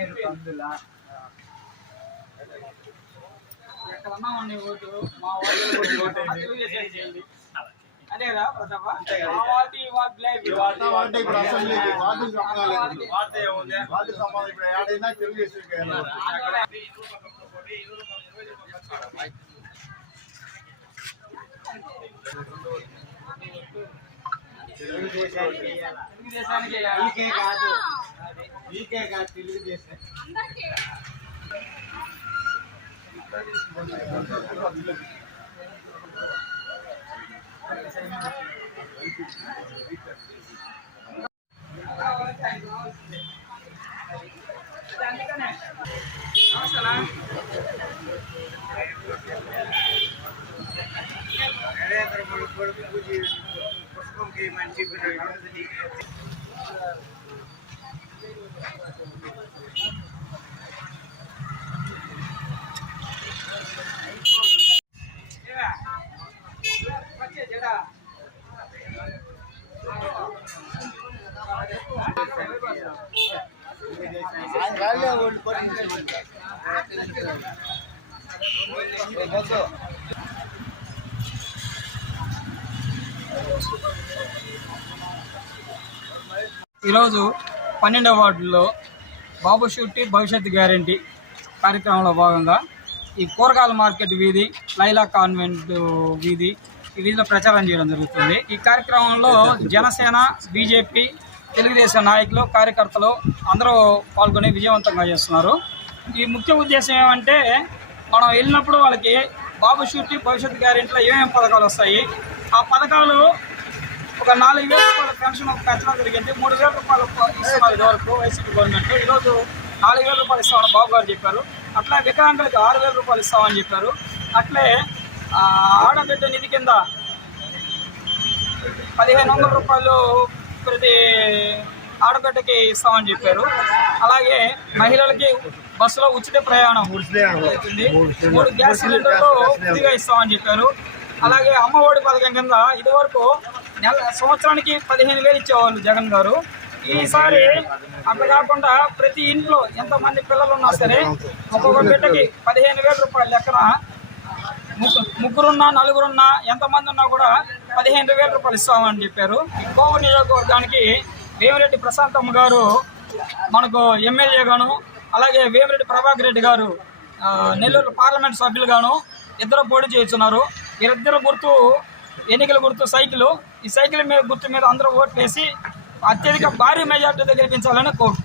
పేరు కందుల. ఎక్కడన్నా ఉండే ఓటు మా ఓటు ప్రతాప? వాటి వాటి లైఫ్ అంటే ఇప్పుడు అసెంబ్లీకి వార్డు సంబంధాలు వార్డు సంబంధం ఇప్పుడు ఏడైనా తెలుగుదేశం తెలుగుదేశానికి కాదు ఈకే కాదు తెలుగుదేశం నమస్తే వచ్చే జడా ఈరోజు పన్నెండవ వార్డులో బాబు షూటి భవిష్యత్ గ్యారంటీ కార్యక్రమంలో భాగంగా ఈ కూరగాయల మార్కెట్ వీధి లైలా కాన్వెంట్ వీధి ఈ వీధిలో ప్రచారం చేయడం జరుగుతుంది. ఈ కార్యక్రమంలో జనసేన బీజేపీ తెలుగుదేశం నాయకులు కార్యకర్తలు అందరూ పాల్గొని విజయవంతంగా చేస్తున్నారు. ఈ ముఖ్య ఉద్దేశం ఏమంటే మనం వెళ్ళినప్పుడు వాళ్ళకి బాబు షూటి భవిష్యత్ గ్యారెంటీలో ఏమేమి పథకాలు వస్తాయి ఆ పథకాలు ఒక నాలుగు వేల రూపాయల పెన్షన్ ఒక పెంచడం జరిగింది మూడు వేల రూపాయలు ఇస్తున్నారు ఇదివరకు వైసీపీ గవర్నమెంట్ ఈరోజు నాలుగు వేల రూపాయలు ఇస్తామని బాబు గారు చెప్పారు. అట్లా వికలాంగులకు ఆరు వేల రూపాయలు ఇస్తామని చెప్పారు. అట్లే ఆడబిడ్డ నిధి కింద పదిహేను వందల రూపాయలు ప్రతి ఆడబిడ్డకి ఇస్తామని చెప్పారు. అలాగే మహిళలకి బస్సులో ఉచిత ప్రయాణం అవుతుంది మూడు గ్యాస్ సిలిండర్లు ఫ్రీగా ఇస్తామని చెప్పారు. అలాగే అమ్మ ఒడి పథకం కింద ఇదివరకు నెల సంవత్సరానికి పదిహేను వేలు ఇచ్చేవాళ్ళు జగన్ గారు. ఈసారి అట్లా కాకుండా ప్రతి ఇంట్లో ఎంతమంది పిల్లలు ఉన్నా సరే ఒక్కొక్క బిడ్డకి పదిహేను వేల రూపాయల లెక్కన ముగ్గు- ముగ్గురున్నా నలుగురున్నా ఎంతమంది ఉన్నా కూడా పదిహేను వేల రూపాయలు ఇస్తామని చెప్పారు. ఈ కోవూరు నియోజకవర్గానికి వేమిరెడ్డి ప్రశాంతమ్మ గారు మనకు ఎమ్మెల్యే గాను అలాగే వేమిరెడ్డి ప్రభాకర్ రెడ్డి గారు నెల్లూరు పార్లమెంట్ సభ్యులు గాను ఇద్దరు పోటీ చేస్తున్నారు. వీరిద్దరు గుర్తు ఎన్నికల గుర్తు సైకిల్ ఈ సైకిల్ మీద గుర్తు మీద అందరూ ఓట్లేసి అత్యధిక భారీ మెజార్టీతో గెలిపించాలని కోరు